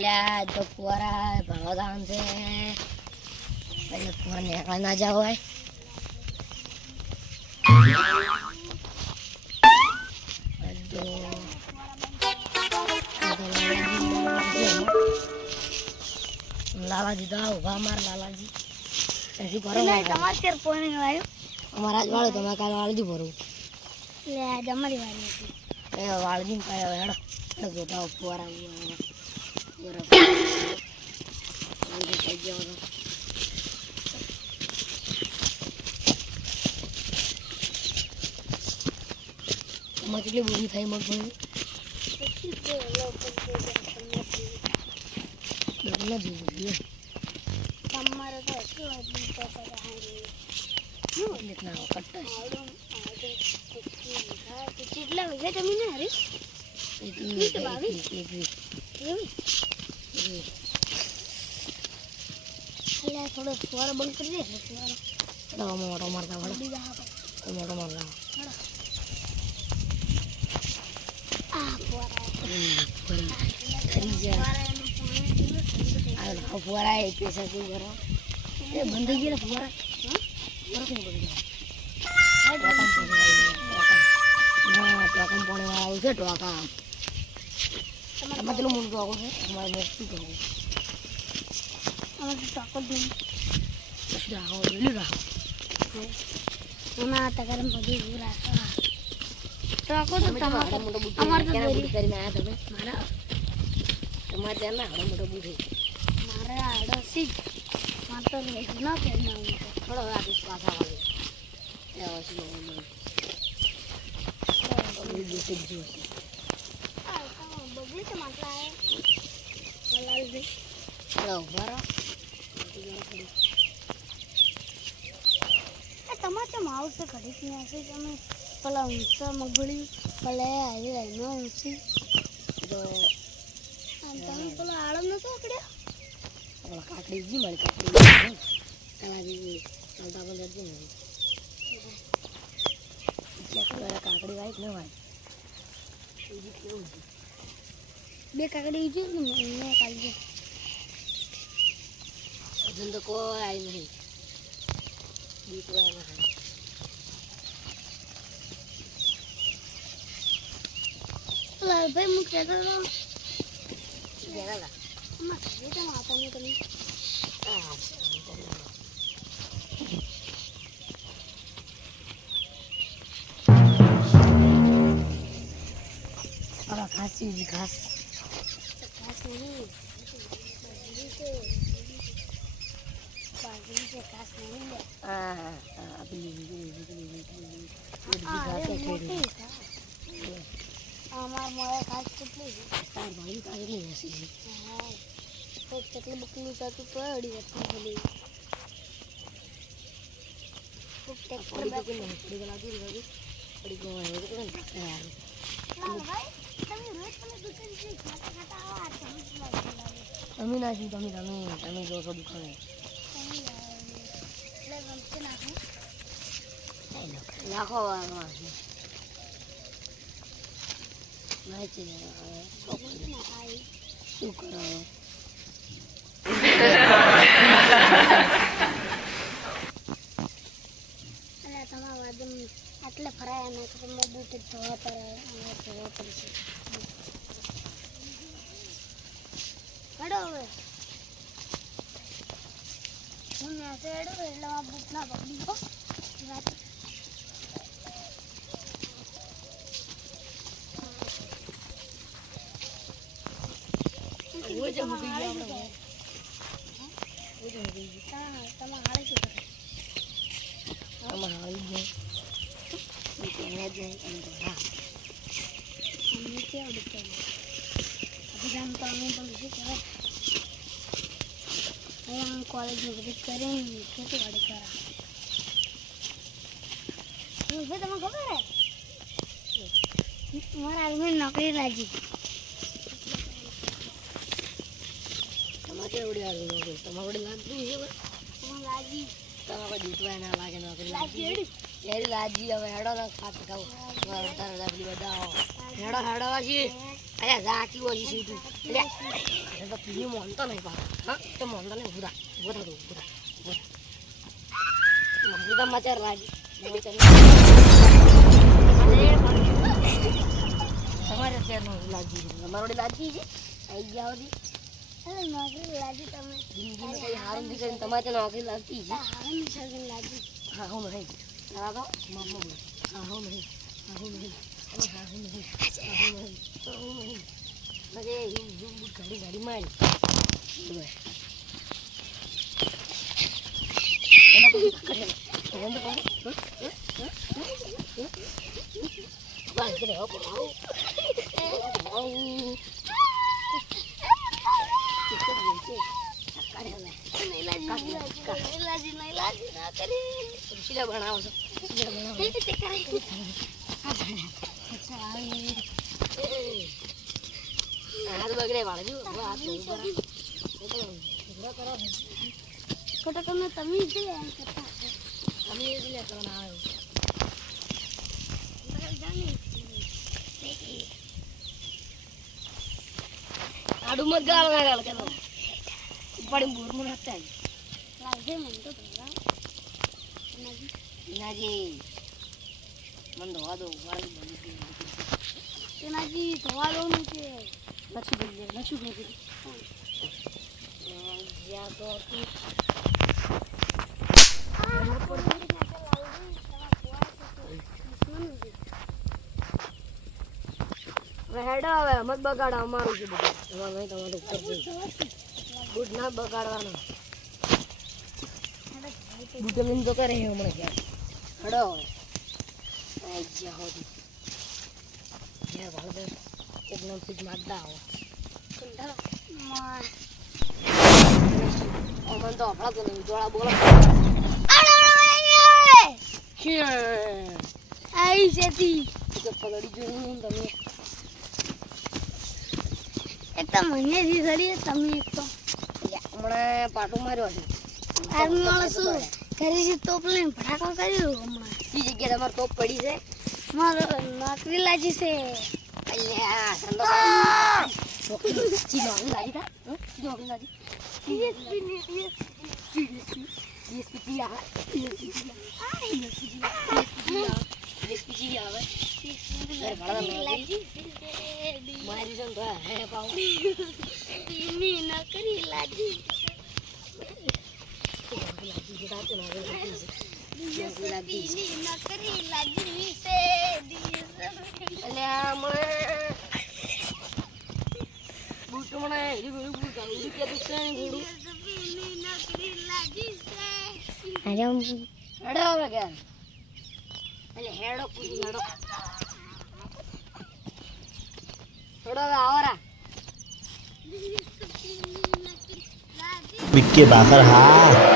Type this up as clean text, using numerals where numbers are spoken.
અલ્યા તો ફુવારા ભણવા જવાનું છે એટલે ફુવારા નીકળવા ના જાવ હોય લાલાજી તો ઉભા માર લાલાજી એસી કરો તમારે પોણી આવ્યું અમારા જ વાળો તમે કાલે વાળજી ભરવું લે તમારી વાળી હતી એ વાળજી કયો હેડો જોતા ફુવારા બરાબર થઈ ગયો મતલી બુરી થઈ મગફળી ડગલા જેવું તમારે તો શું એટલા કટ્ટા કેટલા વીઘા જમીન હરી થોડો ફુવારો બંધ કરી દે ફુવારો મોટો મારતા મોટો મારતા ફુવારા એક પૈસા શું કરો એ બંધ થઈ ગયા ફુવારા ટોકમ પાણી આવ્યું છે ટોકા તમારે પેલું મોટું ટોકો છે અમારે મોટું ટોકો અમારે ટોકો જ નહીં રાખો પેલું રાખો એમાં તગારે બધું રાખો ટોકો તો તમારે મોટો બુટ અમારે તો કરીને આવ્યા તમે મારા તમારે ત્યાં ના આવડો મોટો બુટ મારે આડો સી મારે તો ના પહેરવાનું થોડો રાખીશ પાછા વાળી એ વસ્તુ બગડી તો માટલા આવે તમારે તો આવશે ઘડી ત્યાં હશે તમે પેલા ઊંચા મગળી પેલા આવી એનો ઊંચી તમે પેલા આળમ નતો પકડ્યો કાકડી જી મારી કાકડી કાકડી વાઈટ ન હોય બે કાકડી જો ને મેં કાઢી હજુ તો કોઈ આવી નહીં બીક વાય ના લાલભાઈ હું કહેતો હતો ગયા તમે તમે ઘાસ જી ઘાસ ઘાસ નહીં બાજરી છે ઘાસ નહીં લે અમાર મોડે ઘાસ કેટલી છે તાર ભાઈ કાઢી હસી હા તો કેટલી બકલું થતું તો અડી હતી બોલી ટ્રેક્ટર પડી ગલાતી રહી પડી ગયો હોય તો કોણ યાર ભાઈ તમે રોજ મને દુકાન થી ખાતા ખાતા આવા તમે નાખી તમે જોશો દુકાને નાખો શું કરો આટલે ફરાયા ના તો બૂટ ધોવા પડશે હડો હવે હું મેસે હેડો એટલે આ બૂટ ના પકડી હો કોલેજ में विजिट करेंगे खेती बाड़ी करा मुझे तुम्हें खबर है हमारा आदमी नौकरी लाजी તમારે ઉડી આવી નોકરી તમારે લાગતું છે લાજી તમારે જીતવા ના લાગે નોકરી લાગી યાર લાજી હવે હેડો ના ખાત ખાવ મારા તારા લાગી બધાઓ હેડો વાસી અરે ઝાકી ઓજી સીધું લે તો તું માનતો નહીં પા હા તો માનતો નહીં ઉભા મમ્મી તો મચાર લાગી તમારે ત્યાં લાગી તમારો લાગી છે આવી ગયા હતી અરે નોકરી લાગી તમે જિંદગીમાં કઈ હારું દીકરી તમારે ત્યાં નોકરી લાગતી છે હારાની સગન લાગી હા હું નહીં હા તો મમ્મા બોલ હા હું નહીં હા હું નહીં હા હું નહીં હા હું નહીં લગે ગાડી મારી બનાવો છો હાથ બગડે વાળે જો ખોટા તમે તમે જ એમ કરતા તમે એ જ લે કરવાના આવ્યો આડું મત ગાળ ના ગાળ કરો પડી બોર માં હતા લાગે મને તો ભરા નાજી મન ધોવા દો વાળી બની એનાજી ધોવા દો ને છે લક્ષી બોલી જ્યાં તો હેડો હવે મત બગાડો અમારું છે બધું તમારે નહીં તમારે ઉપર બુટ ના બગાડવાનો બુટ લઈને તો કરે હમણાં ક્યાં હેડો હવે જ્યાં હોતી જ્યાં ભાળ દે એક નામ થી માગતા આવો અમન તો આપણા તો નહીં જોડા બોલો આઈ સેતી તો પલડી જોયું તમે એક તો મને જી ઘડી તમે એક તો હમણાં પાટો માર્યો છે આર્મી વાળો શું ઘરેથી તોપ લઈને ભડાકો કર્યો હમણાં એ જગ્યાએ તમારે તોપ પડી છે મારો નોકરી લાગી છે અલ્યા ઠંડો ચીનો લાગી તા ચીનો લાગી મારી જન તો હે પાઉ નોકરી લાગી નોકરી લાગી છે અલ્યા મને બૂટ મને હેરી બોલી બૂટ ગાડી કે દુસરે ગોડું નોકરી લાગી છે હેડો હવે ગયા એટલે હેડો કુદી હેડો હેડો હવે આવરા વિક્કી બાકર હા